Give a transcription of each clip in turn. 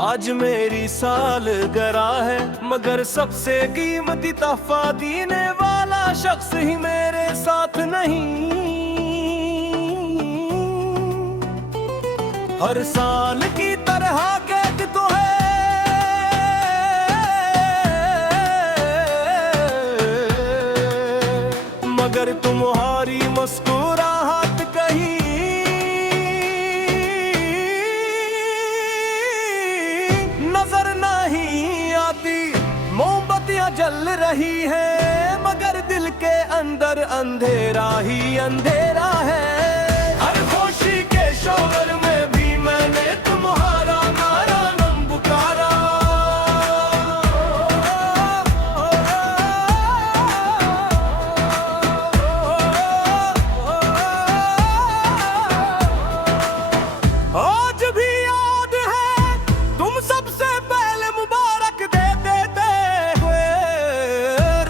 आज मेरी सालगिरह है, मगर सबसे कीमती तोहफा देने वाला शख्स ही मेरे साथ नहीं। हर साल की तरह केक तो है, मगर तुम्हारी मुस्कुराहट कहीं नजर नहीं आती। मोमबत्तियां जल रही है, मगर दिल के अंदर अंधेरा ही अंधेरा है। हर खुशी के शोर में भी मैंने तुम्हारा नारा नम पुकारा। आज भी याद है तुम सबसे पहले मुबारक देते थे।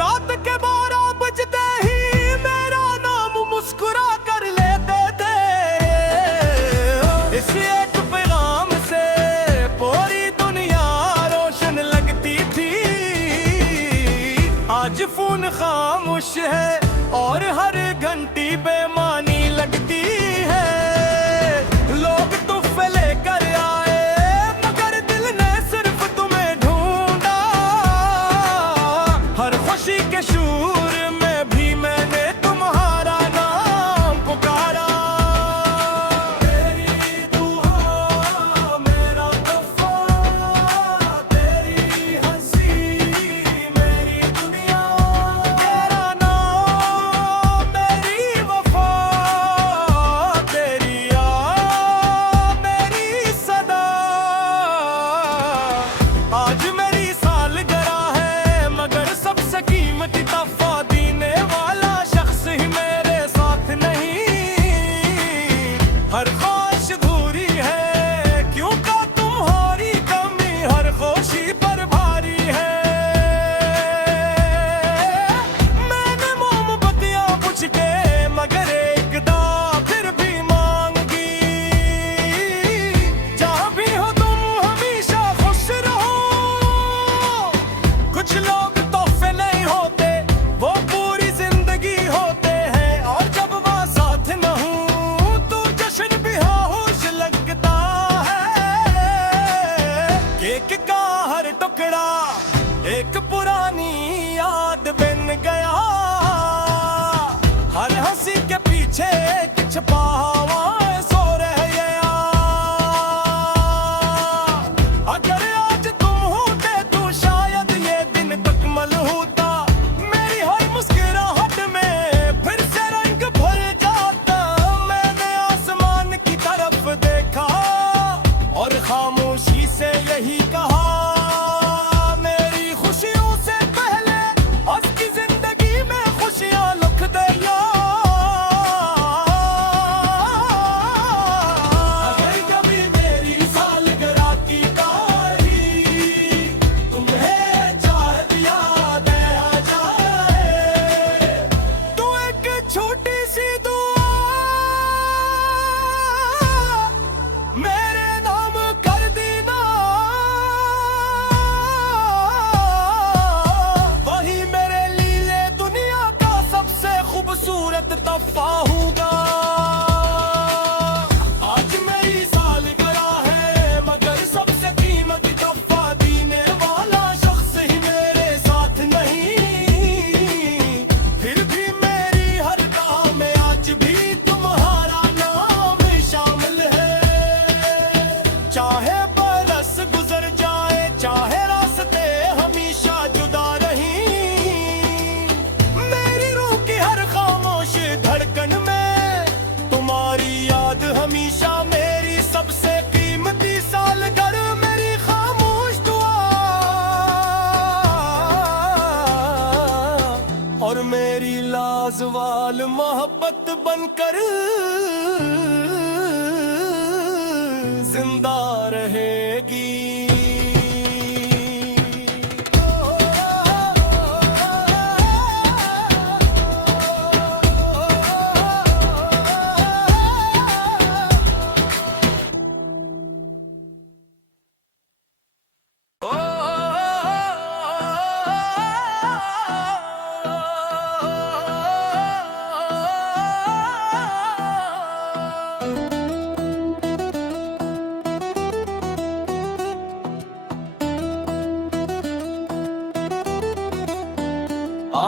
रात के 12 बजते ही मेरा नाम मुस्कुरा कर लेते थे। इस एक पैगाम से पूरी दुनिया रोशन लगती थी। आज फोन खामोश है और हर घंटी बेमानी लगती है। लोग तोहफे लेकर आए, मगर दिल ने सिर्फ तुम्हें ढूंढा। हर खुशी के शूर में भी मैंने तुम्हारा नाम पुकारा। तेरी दुआ मेरा तोहफा, तेरी हंसी मेरी दुनिया। तेरा नाम मेरी वफा, तेरी याद मेरी सदा। आज मेरी सालगिरह है, मगर सबसे कीमती तोहफा देने वाला शख्स ही मेरे साथ नहीं। हर ख्वाहिश अधूरी है, क्यों का तुम्हारी कमी हर खुशी पर भारी है। मैंने मोमबत्तियां बुझ के मगर एकदा फिर भी मांगी। जहाँ भी हो तुम हमेशा खुश रहो। कुछ लोग तोहफे नहीं होते, वो पूरी जिंदगी होते हैं। और जब वहाँ साथ न हूँ तो जश्न भी होश लगता है। केक का हर टुकड़ा एक पुरानी याद बन गया। हर हंसी के पीछे एक छुपा हुआ सो रह गया। अगर आज तुम होते तो शायद ये दिन तकमल होता। मेरी हर मुस्कुराहट में फिर से रंग भर जाता। मैंने आसमान की तरफ देखा और खामोशी से यही कहा। मेरी खुशियों से पहले उसकी जिंदगी में खुशियां लिख दिया। अगर कभी मेरी सालगिरह की तारीख तुम्हें चाहत याद आ जाए, तो एक छोटी सी दुआ मेरे नाम कर देना। वही मेरे लिए दुनिया का सबसे खूबसूरत तोहफा होगा। आज मेरी सालगिरह है, मगर सबसे कीमती तोहफा देने वाला शख्स ही मेरे साथ नहीं। फिर भी मेरी हर काम में आज भी तुम्हारा नाम शामिल है। चाहे बरस गुजर जाए, चाहे रास्ते हमेशा जुदा रहीं, मेरी रूह की हर खामोश धड़कन में तुम्हारी याद हमेशा मेरी सबसे कीमती सालगिरह। मेरी खामोश दुआ और मेरी लाजवाल मोहब्बत बनकर जिंदा रहेगी।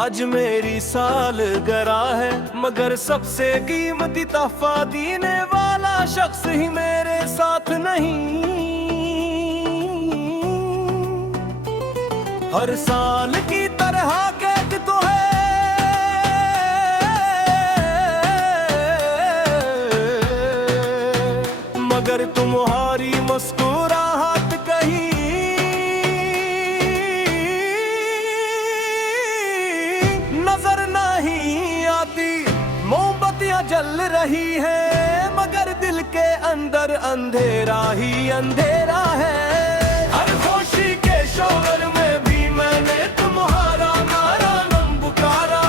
आज मेरी सालगिरह है, मगर सबसे कीमती तोहफा देने वाला शख्स ही मेरे साथ नहीं। हर साल की तरह कैद तो है, मगर तुम्हारी मुस्कुराहट कहीं नजर नहीं आती। मोमबत्तियां जल रही है, मगर दिल के अंदर अंधेरा ही अंधेरा है। हर खुशी के शोर में भी मैंने तुम्हारा नारा नम पुकारा।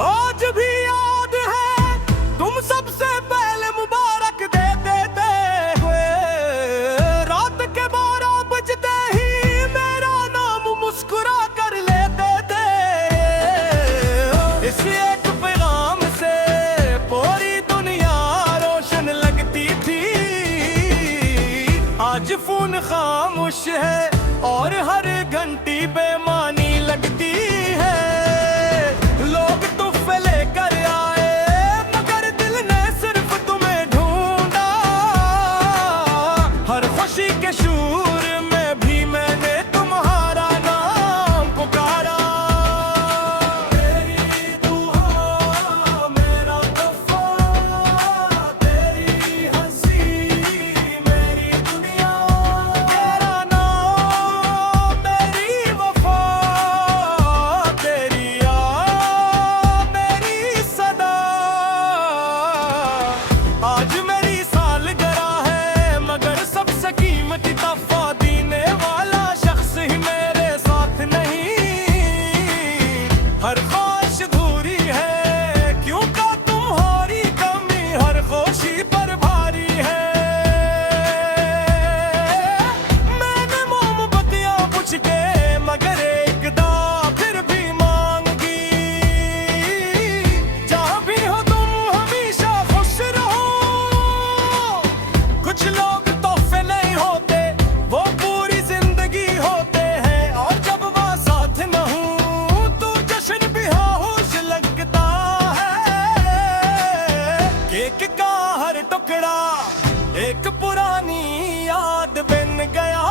आज भी याद है तुम सबसे पहले मुबारक देते हुए, रात के 12 बजते ही मेरा नाम मुस्कुरा कर लेते थे। इस एक पैगाम से पूरी दुनिया रोशन लगती थी। आज फोन खामोश है और हर घंटी बेमानी लगती है। लोग तोहफे लेकर आए, मगर दिल ने सिर्फ तुम्हें ढूंढा। हर खुशी के शूर में भी मैंने तुम्हारा नाम पुकारा। तेरी दुआ मेरा तोहफा, तेरी हंसी मेरी दुनिया, तेरा नाम मेरी वफा, तेरी याद मेरी सदा। आज मेरी सालगिरह है, मगर सबसे कीमती तोहफा देने वाला शख्स ही मेरे साथ नहीं। हर ख्वाहिश अधूरी है, क्यों का तुम्हारी कमी हर खुशी पर भारी है। मैंने मोमबत्तियां बुझ के मगर एकदा फिर भी मांगी। जहाँ भी हो तुम हमेशा खुश रहो। कुछ लोग तोहफे नहीं होते, वो पूरी जिंदगी होते हैं। और जब वहाँ साथ न हूँ तो जश्न भी होश लगता है। केक का हर टुकड़ा एक पुरानी याद बन गया।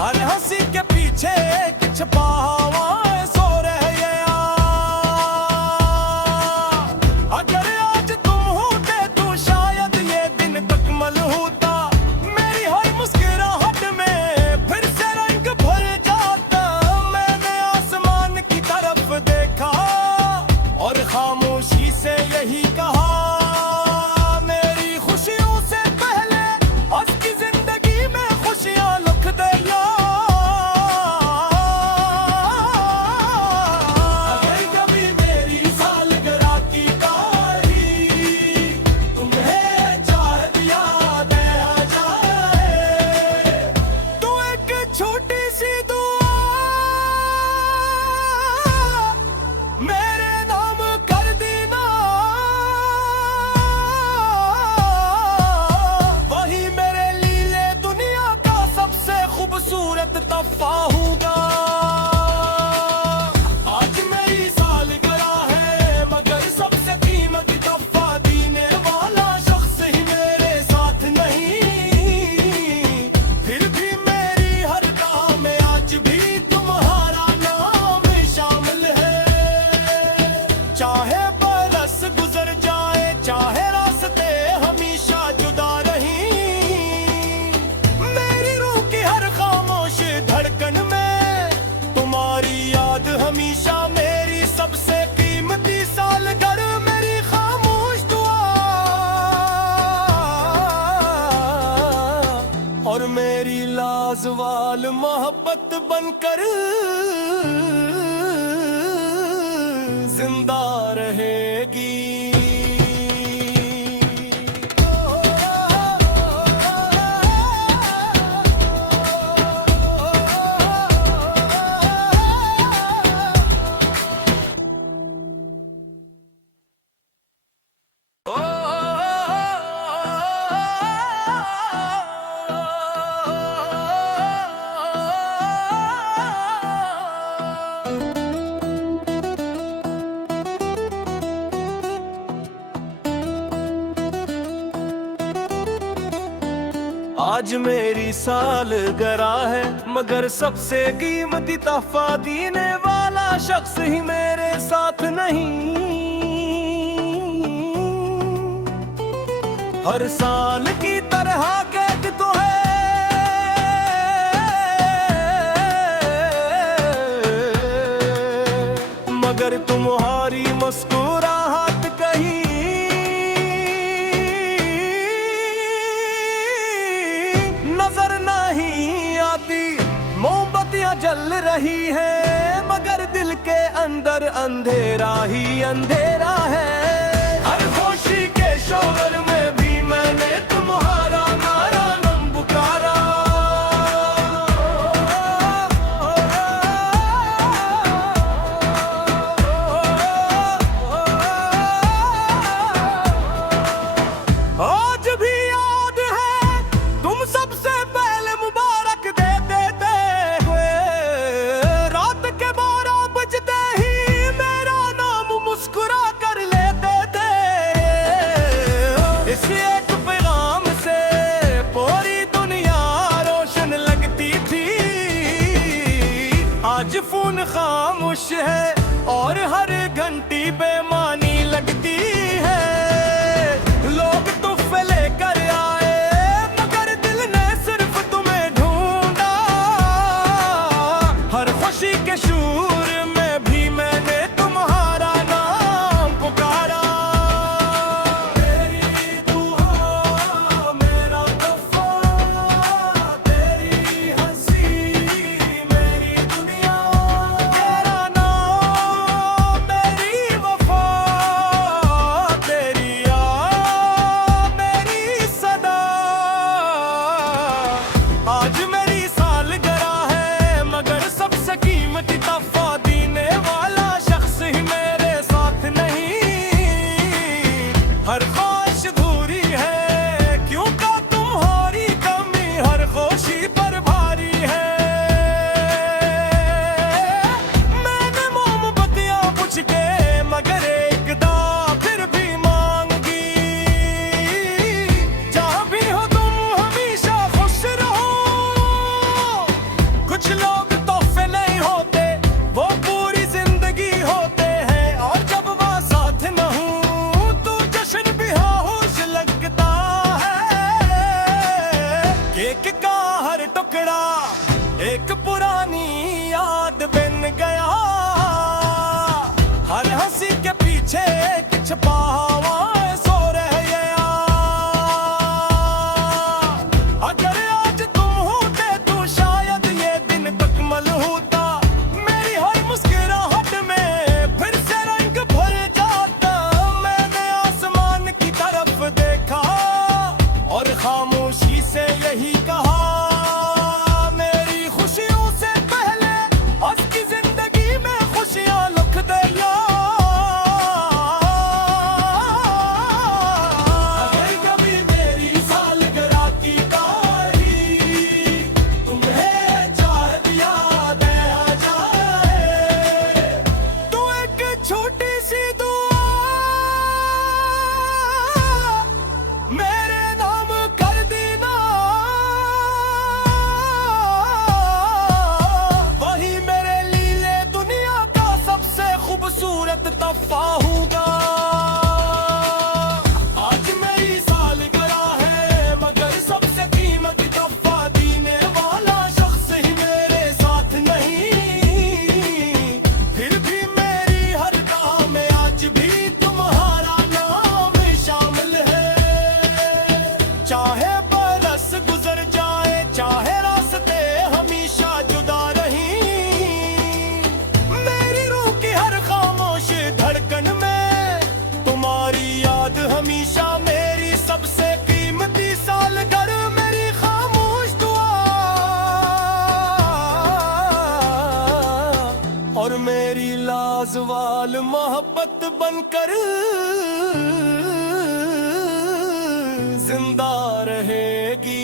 हर हंसी के पीछे एक छुपा हुआ सो रह गया। अगर आज तुम होते तो शायद ये दिन तकमल होता। मेरी हर मुस्कुराहट में फिर से रंग भर जाता। मैंने आसमान की तरफ देखा और खामोशी से यही कहा, मेरी खुशियों से पहले उसकी जिंदगी में खुशियां लिख दे यार। अगर कभी मेरी सालगिरह की तारीख तुम्हें चाह दिया दे आ जाए, तो एक छोटी सी दुआ मेरे नाम कर देना। वही मेरे लिए दुनिया का सबसे खूबसूरत तोहफा होगा। आज मेरी सालगिरह है, मगर सबसे कीमती तोहफा देने वाला शख्स ही मेरे साथ नहीं। फिर भी मेरी हर काम में आज भी तुम्हारा नाम शामिल है। चाहे बरस गुजर जाए, चाहे रास्ते हमेशा जुदा रही, मेरी रूह की हर खामोश धड़कन में तुम्हारी याद हमेशा मेरी सबसे कीमती सालगिरह, मेरी खामोश दुआ और मेरी लाजवाल मोहब्बत बनकर जिंदा रहेगी। आज मेरी सालगिरह है, मगर सबसे कीमती तोहफा देने वाला शख्स ही मेरे साथ नहीं। हर साल की तरह कैद तो है, मगर तुम्हारी मुस्कुराहट कहीं नजर नहीं आती। मोमबत्तियां जल रही हैं, मगर दिल के अंदर अंधेरा ही अंधेरा है। हर खुशी के शोर में भी मैंने तुम्हारा नारा नम पुकारा। आज भी याद है तुम सबसे पहले मुबारक देते थे। रात के 12 बजते ही मेरा नाम मुस्कुरा कर लेते थे। इस एक पैगाम से पूरी दुनिया रोशन लगती थी। आज फोन खामोश है और हर घंटी बेमानी लगती है। लोग तोहफे लेकर आए, मगर दिल ने सिर्फ तुम्हें ढूंढा। हर खुशी के शूर में भी मैंने तुम्हारा नाम पुकारा। तेरी दुआ मेरा तोहफा, तेरी हंसी मेरी दुनिया। तेरा नाम मेरी वफा, तेरी याद मेरी सदा। आज मेरी सालगिरह है, मगर सबसे कीमती तोहफा देने वाला शख्स ही मेरे साथ नहीं। हर ख्वाहिश अधूरी है, क्यों का तुम्हारी कमी हर खुशी पर भारी है। मैंने मोमबत्तियां बुझ के मगर एकदा फिर भी मांगी। जहाँ भी हो तुम हमेशा खुश रहो। कुछ लोग तोहफे नहीं होते, वो पूरी जिंदगी होते हैं। और जब वहाँ साथ न हूँ तो जश्न भी होश लगता है। केक का हर टुकड़ा एक पुरानी याद बन गया। हर हंसी के पीछे एक छुपा हुआ सो रह गया। अगर आज तुम होते तो शायद ये दिन तकमल होता। मेरी हर मुस्कुराहट में फिर से रंग भर जाता। मैंने आसमान की तरफ देखा और खामोशी से यही कहा। मेरी खुशियों से पहले उसकी जिंदगी में खुशियां लिख दिया। अगर कभी मेरी सालगिरह की तारीख तुम्हें चाह दिया दे आ जाए, तो एक छोटी सी दुआ मेरे नाम कर देना। वही मेरे लिए दुनिया का सबसे खूबसूरत तोहफा होगा। आज मेरी सालगिरह है, मगर सबसे कीमती तोहफा देने वाला शख्स ही मेरे साथ नहीं। फिर भी मेरी हर काम में आज भी तुम्हारा नाम शामिल है। चाहे बरस गुजर जाए, चाहे रास्ते हमेशा जुदा रही। मेरी रूह की हर खामोश धड़कन में तुम्हारी याद हमेशा मेरी सबसे कीमती सालगिरह। मेरी खामोश दुआ और मेरी लाजवाल मोहब्बत बनकर जिंदा रहेगी।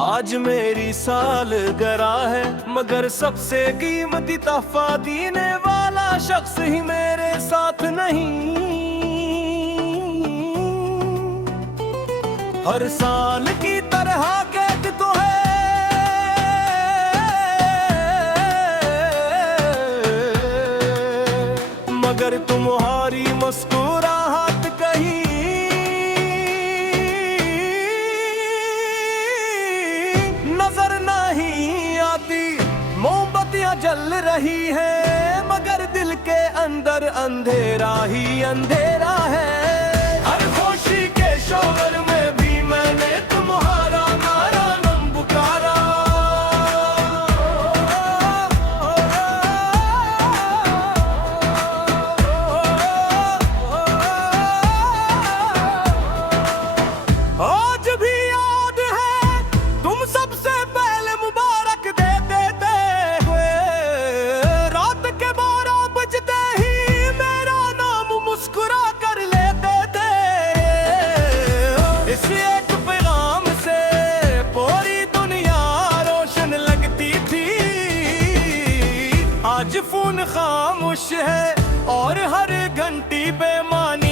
आज मेरी सालगिरह है, मगर सबसे कीमती तोहफा देने वाला शख्स ही मेरे साथ नहीं। हर साल की तरह केक तो है, मगर तुम्हारी मुस्कुराहट कहीं नजर नहीं आती। मोमबत्तियां जल रही हैं, मगर दिल के अंदर अंधेरा ही अंधेरा है। हर खुशी के शोर में भी मैंने तुम्हारा नारा नम पुकारा। आज भी याद है तुम सबसे पहले मुबारक देते थे, रात के 12 बजते ही मेरा नाम मुस्कुरा कर लेते थे। इस एक पैगाम से पूरी दुनिया रोशन लगती थी। आज फोन खामोश है और हर घंटी बेमानी